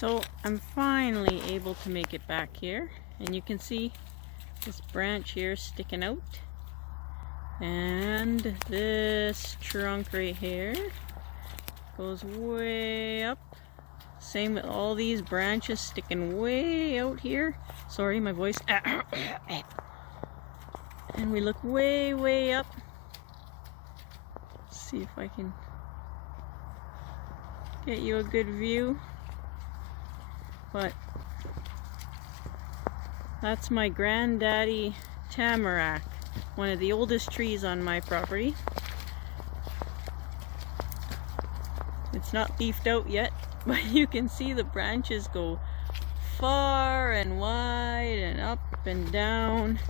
So I'm finally able to make it back here, and you can see this branch here sticking out, and this trunk right here goes way up. Same with all these branches sticking way out here. Sorry, my voice. And we look way up. See if I can get you a good view. But that's my granddaddy Tamarack, one of the oldest trees on my property. It's not leafed out yet, but you can see the branches go far and wide and up and down.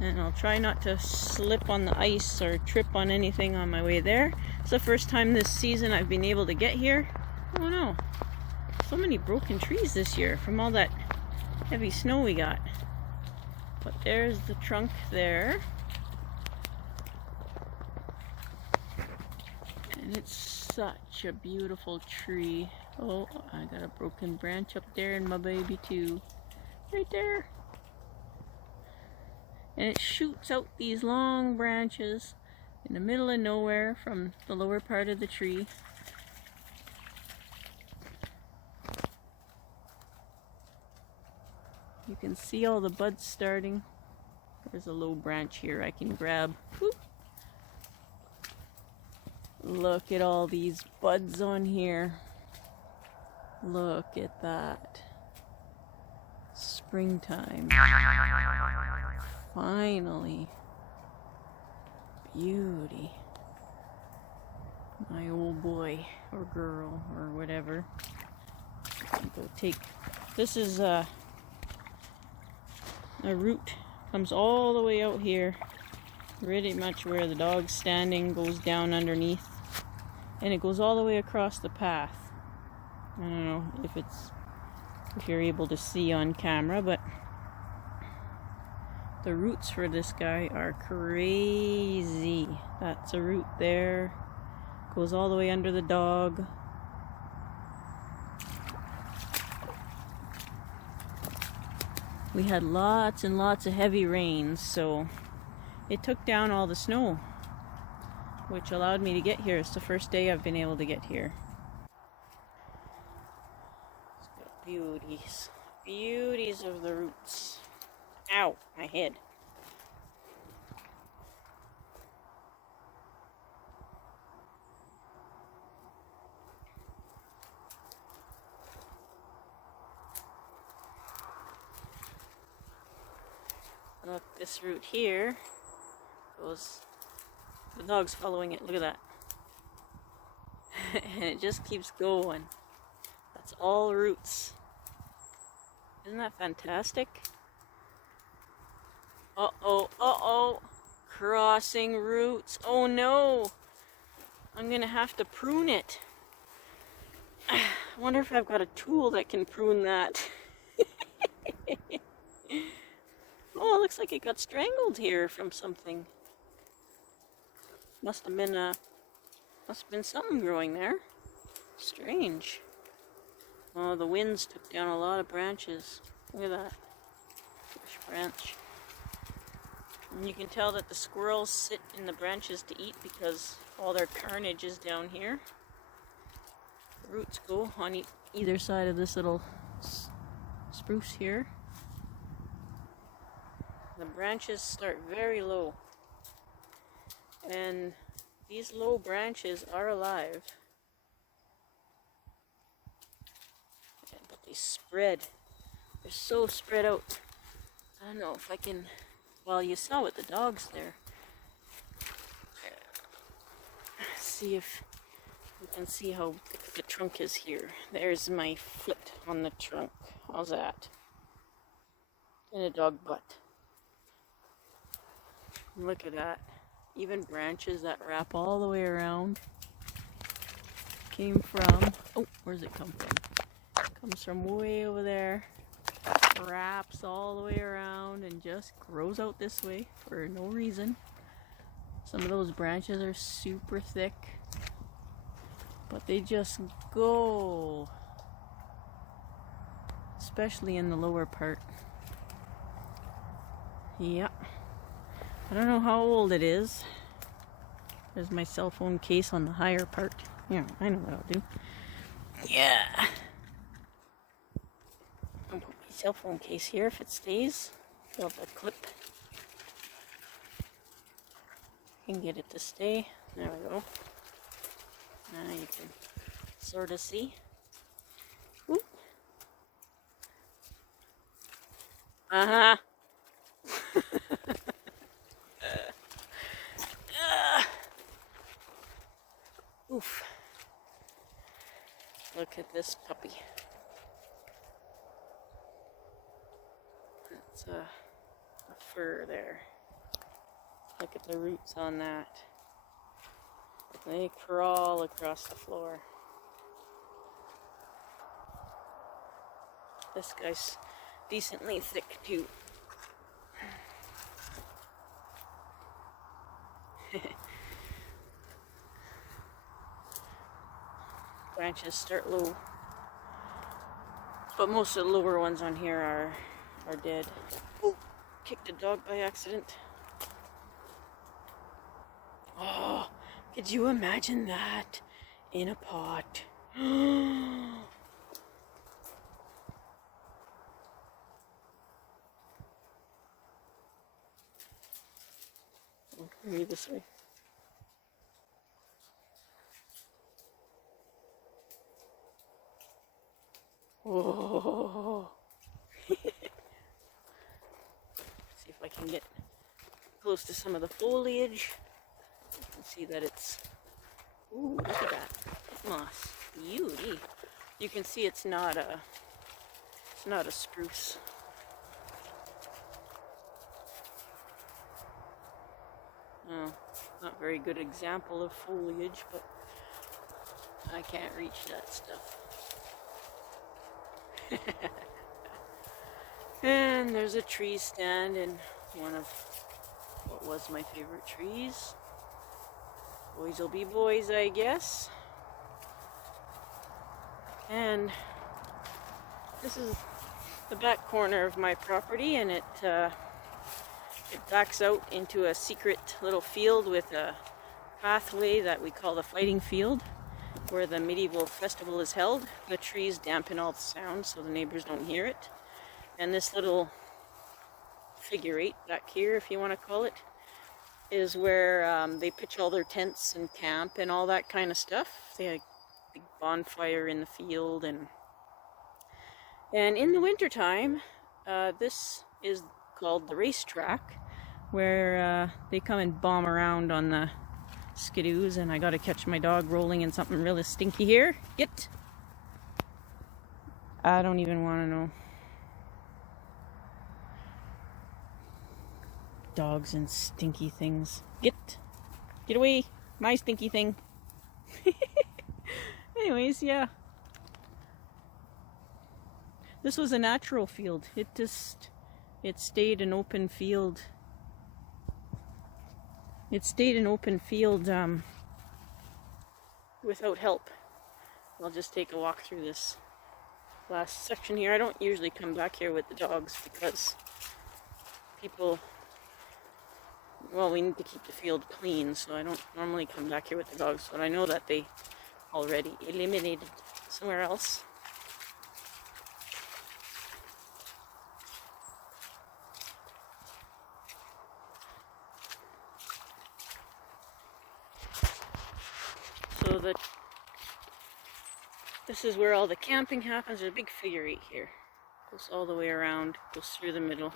And I'll try not to slip on the ice or trip on anything on my way there. It's the first time this season I've been able to get here. Oh no, so many broken trees this year from all that heavy snow we got. But there's the trunk there. And it's such a beautiful tree. Oh, I got a broken branch up there and my baby too. Right there. And it shoots out these long branches in the middle of nowhere from the lower part of the tree. You can see all the buds starting. There's a low branch here I can grab. Whoop. Look at all these buds on here. Look at that. Springtime. Finally. Beauty. My old boy or girl or whatever. Go take. This is a root. Comes all the way out here. Pretty much where the dog's standing, goes down underneath. And it goes all the way across the path. I don't know if you're able to see on camera, but the roots for this guy are crazy. That's a root there. Goes all the way under the dog. We had lots and lots of heavy rains, so it took down all the snow, which allowed me to get here. It's the first day I've been able to get here. It's got beauties. Beauties of the roots. Ow, my head. Look, this root here goes, the dog's following it, look at that. And it just keeps going. That's all roots. Isn't that fantastic? Uh-oh, crossing roots. Oh no, I'm gonna have to prune it. I wonder if I've got a tool that can prune that. Oh, it looks like it got strangled here from something. Must have been something growing there. Strange. Oh, the winds took down a lot of branches. Look at that. Fresh branch. And you can tell that the squirrels sit in the branches to eat because all their carnage is down here. The roots go on either side of this little spruce here. The branches start very low. And these low branches are alive. But they spread. They're so spread out. I don't know if I can... Well, you saw with the dogs there. See if you can see how thick the trunk is here. There's my foot on the trunk. How's that? And a dog butt. Look at that. Even branches that wrap all the way around. Came from... Oh, where's it come from? Comes from way over there. Wraps all the way around and just grows out this way for no reason. Some of those branches are super thick, but they just go. especially in the lower part. Yeah. I don't know how old it is. There's my cell phone case on the higher part. Yeah, I know what I'll do. Yeah. I'll put my cell phone case here if it stays. Fill the clip. You can get it to stay. There we go. Now you can sort of see. Whoop. Uh-huh. Oof. Look at this puppy. That's a fur there. Look at the roots on that. They crawl across the floor. This guy's decently thick too. Branches start low, but most of the lower ones on here are dead. Oh, kicked a dog by accident. Oh, could you imagine that in a pot? Maybe this way. Whoa. See if I can get close to some of the foliage. You can see that it's, ooh, look at that moss, beauty. You can see it's not a spruce. Oh, not very good example of foliage, but I can't reach that stuff. And there's a tree stand in one of what was my favorite trees. Boys will be boys, I guess. And this is the back corner of my property, and it backs out into a secret little field with a pathway that we call the fighting field, where the medieval festival is held. The trees dampen all the sound so the neighbors don't hear it. And this little figure eight back here, if you want to call it, is where they pitch all their tents and camp and all that kind of stuff. They have a big bonfire in the field, and in the wintertime, this is called the racetrack, where they come and bomb around on the skidoos. And I gotta catch my dog rolling in something really stinky here. Get! I don't even want to know. Dogs and stinky things. Get away, my stinky thing. Anyways, yeah. This was a natural field. It stayed an open field. It stayed an open field without help. I'll just take a walk through this last section here. I don't usually come back here with the dogs because people, well, we need to keep the field clean, so I don't normally come back here with the dogs, but I know that they already eliminated somewhere else. So this is where all the camping happens. There's a big figure eight here. Goes all the way around, goes through the middle.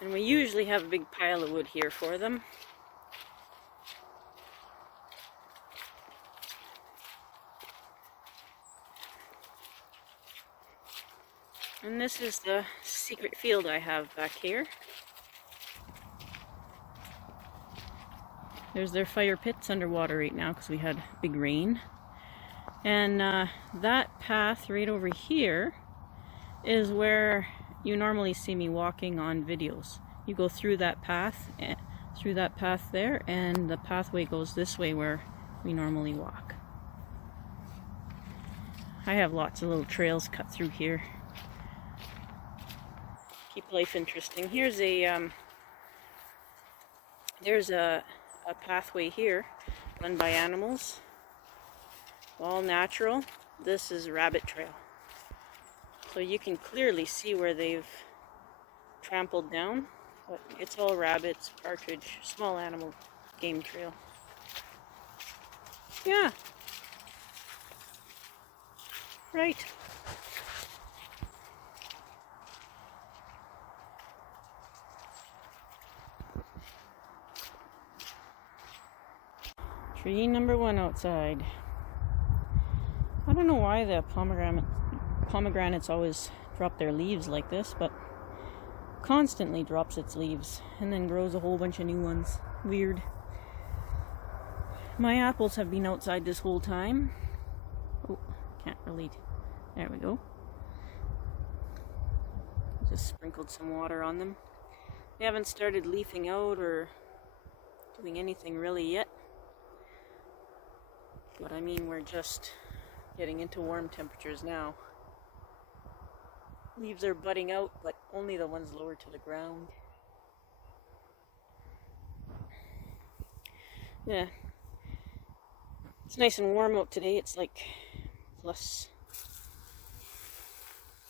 And we usually have a big pile of wood here for them. And this is the secret field I have back here. There's their fire pits underwater right now because we had big rain. And that path right over here is where you normally see me walking on videos. You go through that path there, and the pathway goes this way where we normally walk. I have lots of little trails cut through here. Keep life interesting. Here's there's a pathway here run by animals. All natural. This is rabbit trail. So you can clearly see where they've trampled down, but it's all rabbits, partridge, small animal game trail. Yeah. Right. Tree number 1 outside. I don't know why the pomegranates always drop their leaves like this, but constantly drops its leaves and then grows a whole bunch of new ones. Weird. My apples have been outside this whole time. Oh, can't really. There we go. Just sprinkled some water on them. They haven't started leafing out or doing anything really yet. But I mean, we're just getting into warm temperatures now. Leaves are budding out, but only the ones lower to the ground. Yeah. It's nice and warm out today. It's like plus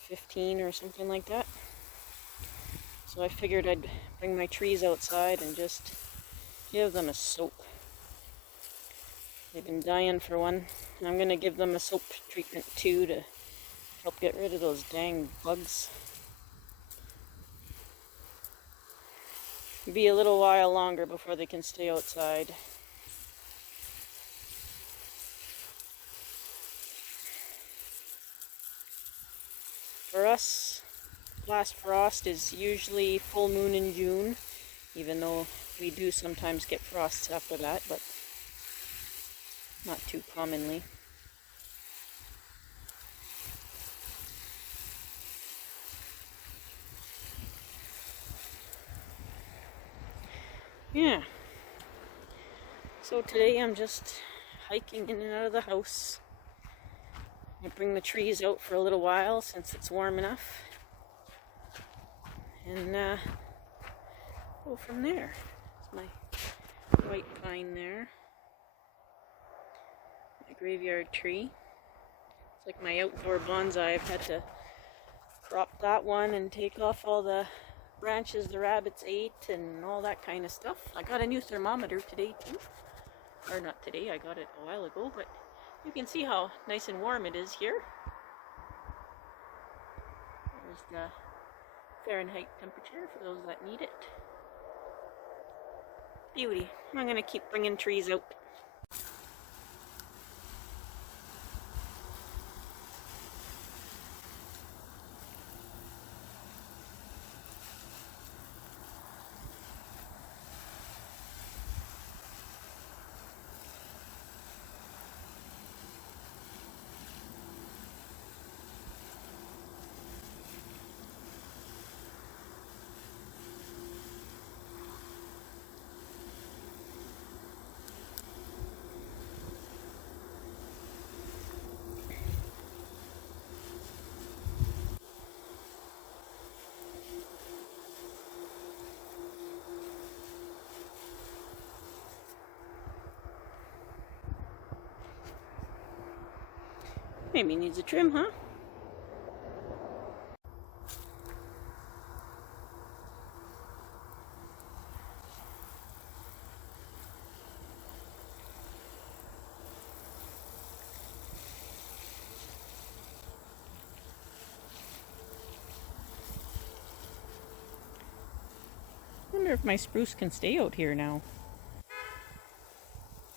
15 or something like that. So I figured I'd bring my trees outside and just give them a soak. They've been dying for one. I'm going to give them a soap treatment too to help get rid of those dang bugs. It'll be a little while longer before they can stay outside. For us, last frost is usually full moon in June, even though we do sometimes get frosts after that, but not too commonly. Yeah. So today I'm just hiking in and out of the house. I bring the trees out for a little while since it's warm enough. And go from there. It's my white pine there. My graveyard tree. It's like my outdoor bonsai. I've had to crop that one and take off all the branches the rabbits ate and all that kind of stuff. I got a new thermometer today too. Or not today, I got it a while ago, but you can see how nice and warm it is here. There's the Fahrenheit temperature for those that need it. Beauty. I'm going to keep bringing trees out. Maybe needs a trim, huh? I wonder if my spruce can stay out here now.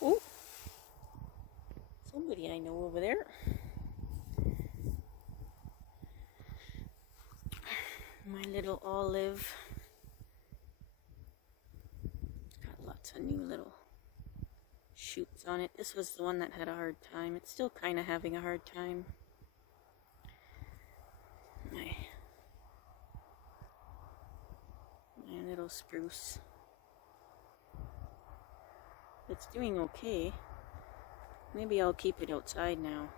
Oh, somebody I know over there. My little olive. Got lots of new little shoots on it. This was the one that had a hard time. It's still kind of having a hard time. My little spruce. It's doing okay. Maybe I'll keep it outside now.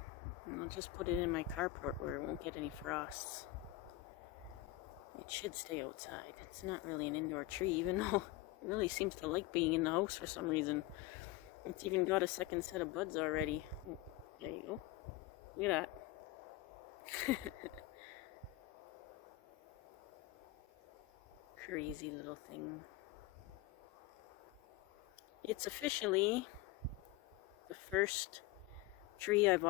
And I'll just put it in my carport where it won't get any frosts. It should stay outside. It's not really an indoor tree, even though it really seems to like being in the house for some reason. It's even got a second set of buds already. Oh, there you go. Look at that. Crazy little thing. It's officially the first tree I've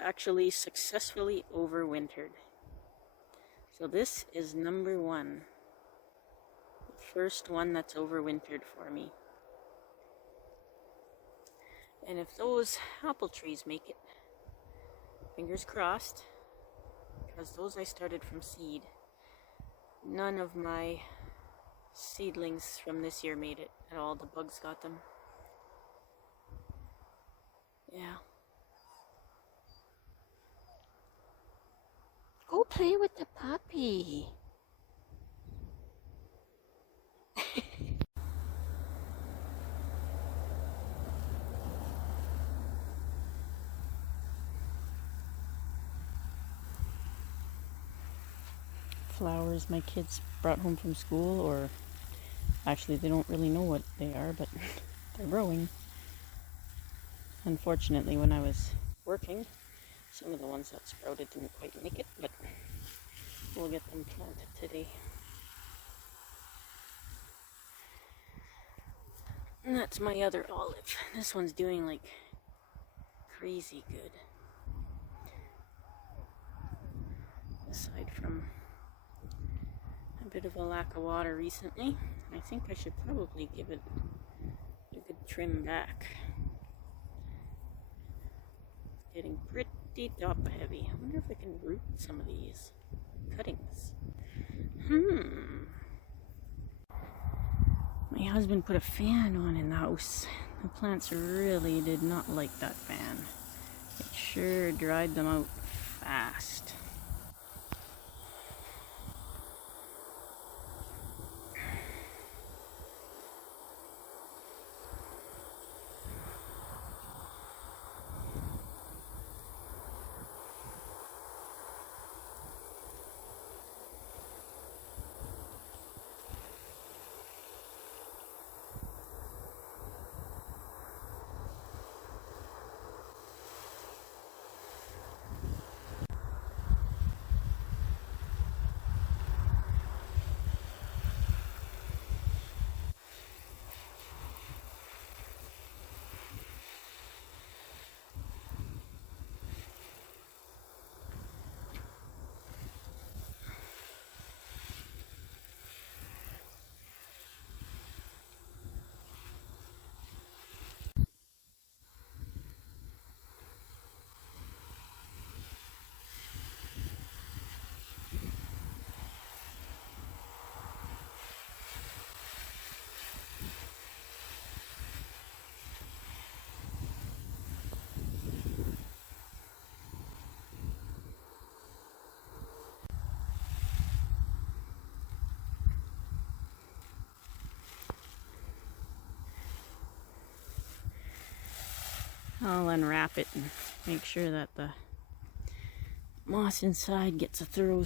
actually successfully overwintered. So this is number 1. The first one that's overwintered for me. And if those apple trees make it, fingers crossed, because those I started from seed. None of my seedlings from this year made it at all. The bugs got them. Yeah. Go play with the puppy. Flowers my kids brought home from school, or actually they don't really know what they are, but they're growing. Unfortunately, when I was working, some of the ones that sprouted didn't quite make it, but we'll get them planted today. And that's my other olive. This one's doing like crazy good. Aside from a bit of a lack of water recently, I think I should probably give it a good trim back. It's getting pretty top heavy. I wonder if I can root some of these cuttings. My husband put a fan on in the house. The plants really did not like that fan. It sure dried them out fast. I'll unwrap it and make sure that the moss inside gets a thorough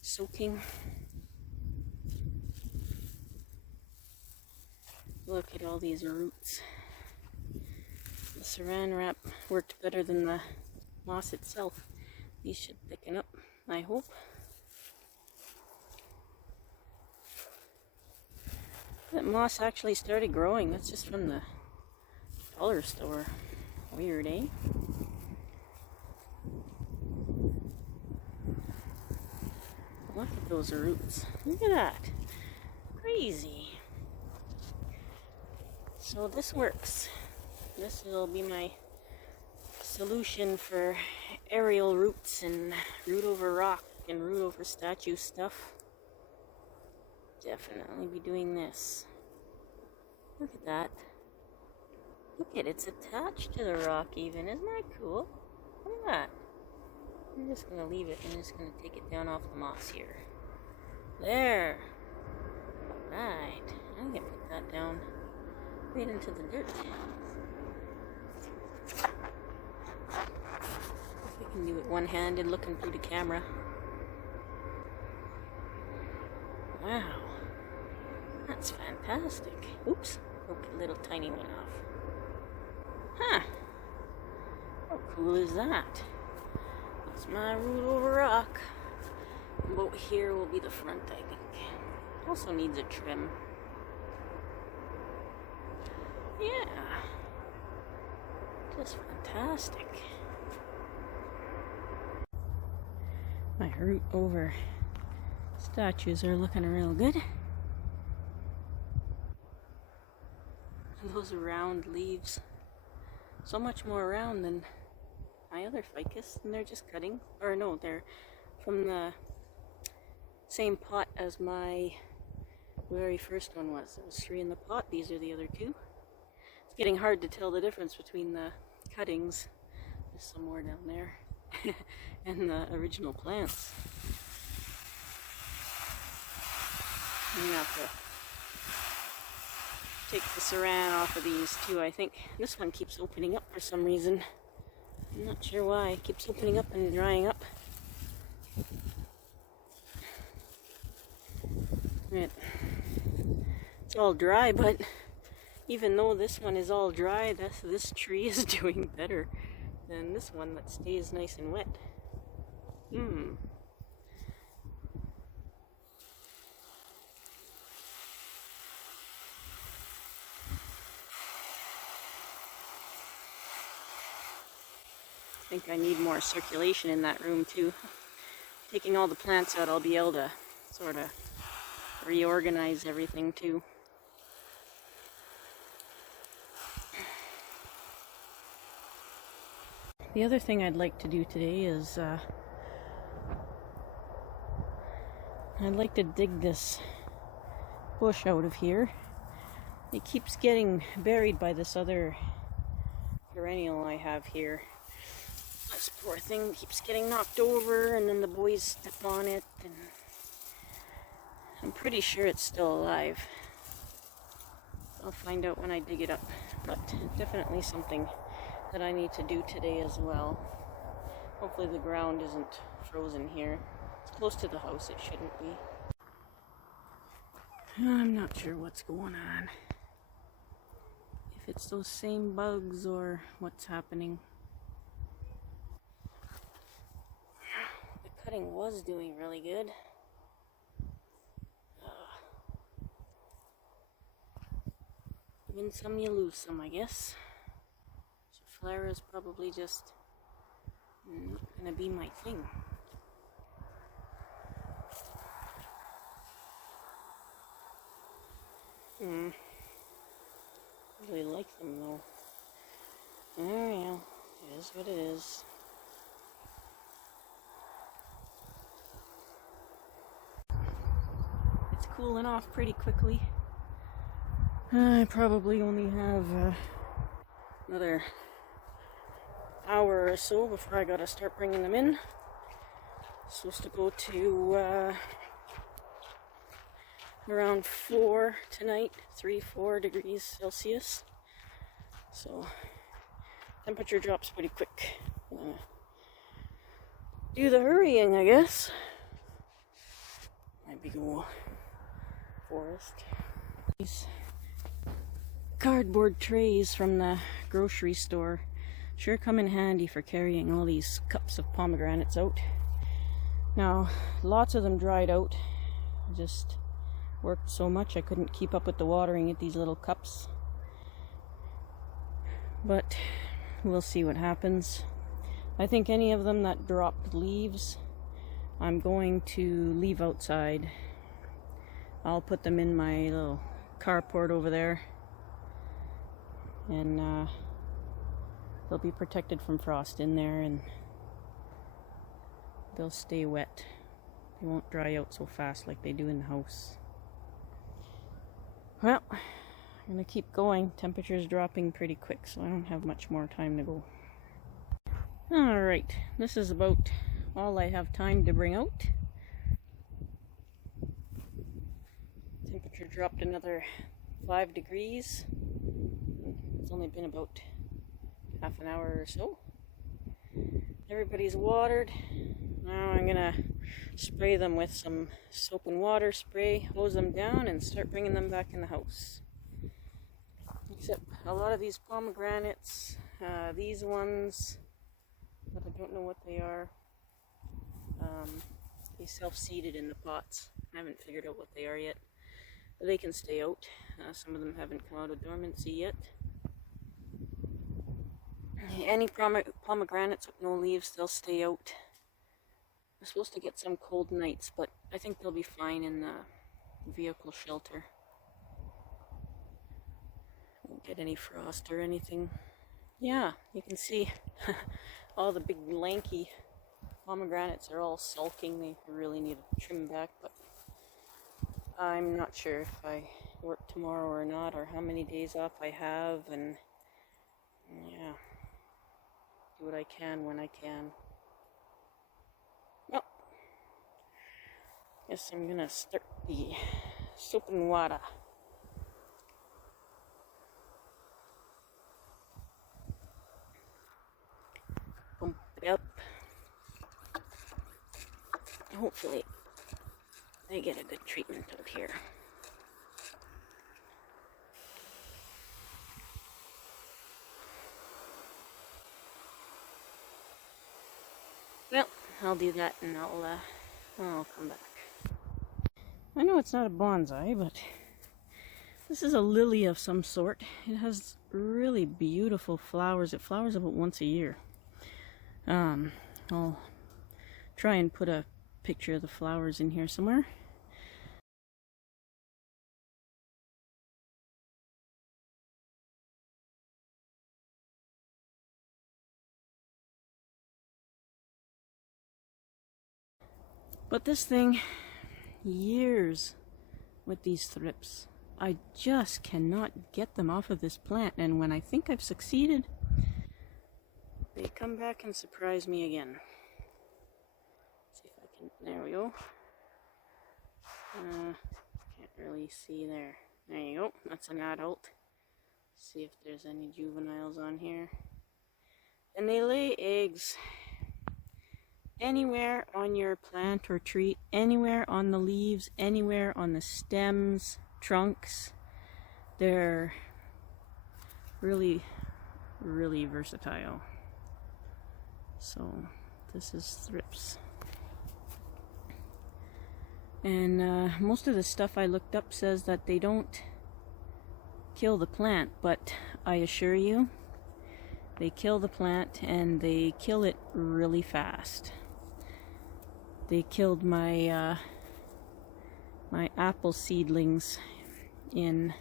soaking. Look at all these roots. The saran wrap worked better than the moss itself. These should thicken up, I hope. That moss actually started growing. That's just from the dollar store. Weird, eh? Look at those roots. Look at that. Crazy. So this works. This will be my solution for aerial roots and root over rock and root over statue stuff. Definitely be doing this. Look at that. Look at it, it's attached to the rock even. Isn't that cool? Look at that. I'm just going to leave it. I'm just going to take it down off the moss here. There. Right. I'm going to put that down right into the dirt. can do it one-handed looking through the camera. Wow, that's fantastic. Oops, broke a little tiny one off. Huh, how cool is that? That's my root over rock. About here will be the front, I think. Also needs a trim. Yeah, just fantastic. My root over statues are looking real good. And those round leaves, so much more round than my other ficus, and they're just cutting. Or no, they're from the same pot as my very first one was. There was 3 in the pot. These are the other 2. It's getting hard to tell the difference between the cuttings. There's some more down there. And the original plants. I'm gonna have to take the saran off of these too. I think this one keeps opening up for some reason. I'm not sure why. It keeps opening up and drying up. It's all dry, but even though this one is all dry, this tree is doing better than this one that stays nice and wet. I think I need more circulation in that room too. Taking all the plants out, I'll be able to sort of reorganize everything too. The other thing I'd like to do today is I'd like to dig this bush out of here. It keeps getting buried by this other perennial I have here. This poor thing keeps getting knocked over, and then the boys step on it, and I'm pretty sure it's still alive. I'll find out when I dig it up, but definitely something that I need to do today as well. Hopefully the ground isn't frozen here. It's close to the house, it shouldn't be. I'm not sure what's going on. If it's those same bugs or what's happening. The cutting was doing really good. Win some, you lose some, I guess. Flare is probably just not gonna be my thing. Really like them though. Oh yeah, it is what it is. It's cooling off pretty quickly. I probably only have another hour or so before I gotta start bringing them in. Supposed to go to around 4 tonight, 3-4 degrees Celsius. So temperature drops pretty quick. Do the hurrying, I guess. My big old forest. These cardboard trays from the grocery store sure come in handy for carrying all these cups of pomegranates out. Now, lots of them dried out. I just worked so much I couldn't keep up with the watering at these little cups. But we'll see what happens. I think any of them that dropped leaves, I'm going to leave outside. I'll put them in my little carport over there. And they'll be protected from frost in there, and they'll stay wet. They won't dry out so fast like they do in the house. Well, I'm gonna keep going. Temperature's dropping pretty quick, so I don't have much more time to go. Alright, this is about all I have time to bring out. Temperature dropped another 5 degrees. It's only been about half an hour or so. Everybody's watered. Now I'm gonna spray them with some soap and water spray, hose them down, and start bringing them back in the house. Except a lot of these pomegranates, these ones, but I don't know what they are. They self-seeded in the pots. I haven't figured out what they are yet. But they can stay out. Some of them haven't come out of dormancy yet. Any pomegranates with no leaves, they'll stay out. We're supposed to get some cold nights, but I think they'll be fine in the vehicle shelter. Won't get any frost or anything. Yeah, you can see all the big lanky pomegranates are all sulking. They really need to trim back, but I'm not sure if I work tomorrow or not, or how many days off I have, and yeah, do what I can when I can. Well, guess I'm gonna start the soap and water. Pump it up. Hopefully they get a good treatment out here. Well, I'll do that and I'll come back. I know it's not a bonsai, but this is a lily of some sort. It has really beautiful flowers. It flowers about once a year. I'll try and put a picture of the flowers in here somewhere. But this thing, years with these thrips. I just cannot get them off of this plant, and when I think I've succeeded, they come back and surprise me again. See if I can, there we go. Can't really see there. There you go, that's an adult. See if there's any juveniles on here. And they lay eggs anywhere on your plant or tree, anywhere on the leaves, anywhere on the stems, trunks. They're really, really versatile. So this is thrips. And most of the stuff I looked up says that they don't kill the plant, but I assure you, they kill the plant, and they kill it really fast. They killed my my apple seedlings in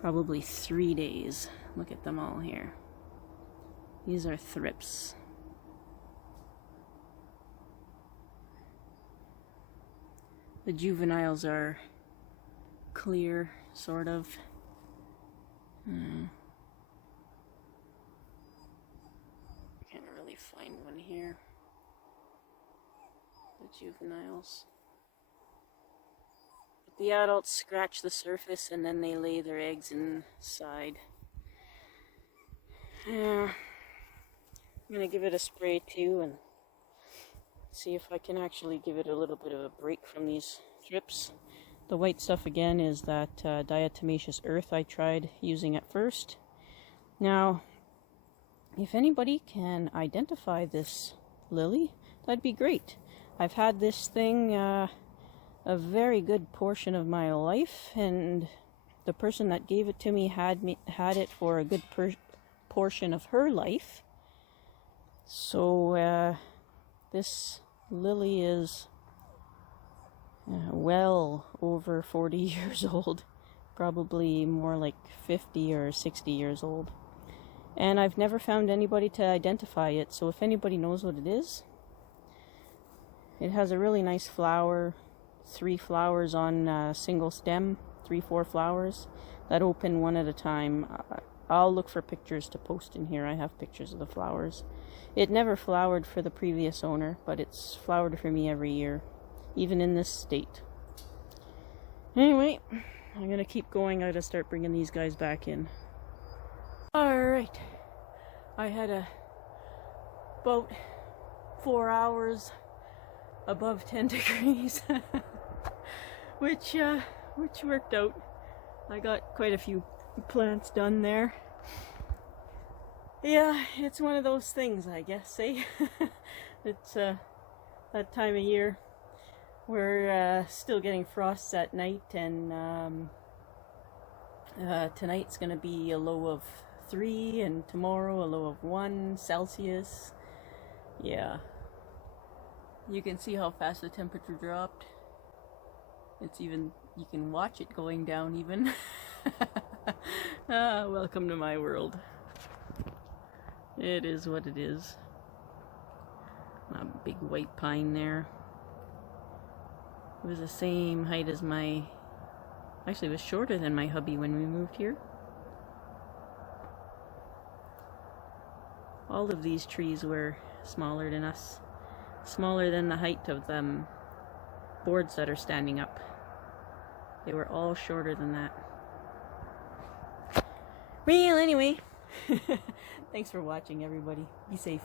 probably 3 days. Look at them all here. These are thrips. The juveniles are clear, sort of. Can't really find one here. The juveniles. But the adults scratch the surface and then they lay their eggs inside. Yeah. I'm gonna give it a spray too and see if I can actually give it a little bit of a break from these thrips. The white stuff again is that diatomaceous earth I tried using at first. Now, if anybody can identify this lily, that'd be great. I've had this thing a very good portion of my life, and the person that gave it to me had it for a good portion of her life. So this lily is well over 40 years old, probably more like 50 or 60 years old. And I've never found anybody to identify it, so if anybody knows what it is, it has a really nice flower, 3 flowers on a single stem, 3-4 flowers that open one at a time. I'll look for pictures to post in here. I have pictures of the flowers. It never flowered for the previous owner, but it's flowered for me every year, even in this state. Anyway, I'm gonna keep going. I gotta start bringing these guys back in. Alright, I had about 4 hours above 10 degrees, which worked out. I got quite a few plants done there. Yeah, it's one of those things, I guess, eh? It's that time of year. We're still getting frosts at night, and tonight's gonna be a low of 3, and tomorrow a low of 1 Celsius. Yeah. You can see how fast the temperature dropped. It's even, you can watch it going down even. Welcome to my world. It is what it is. A big white pine there. It was the same height as my, actually it was shorter than my hubby when we moved here. All of these trees were smaller than us. Smaller than the height of them boards that are standing up. They were all shorter than that. Well, anyway, thanks for watching, everybody. Be safe.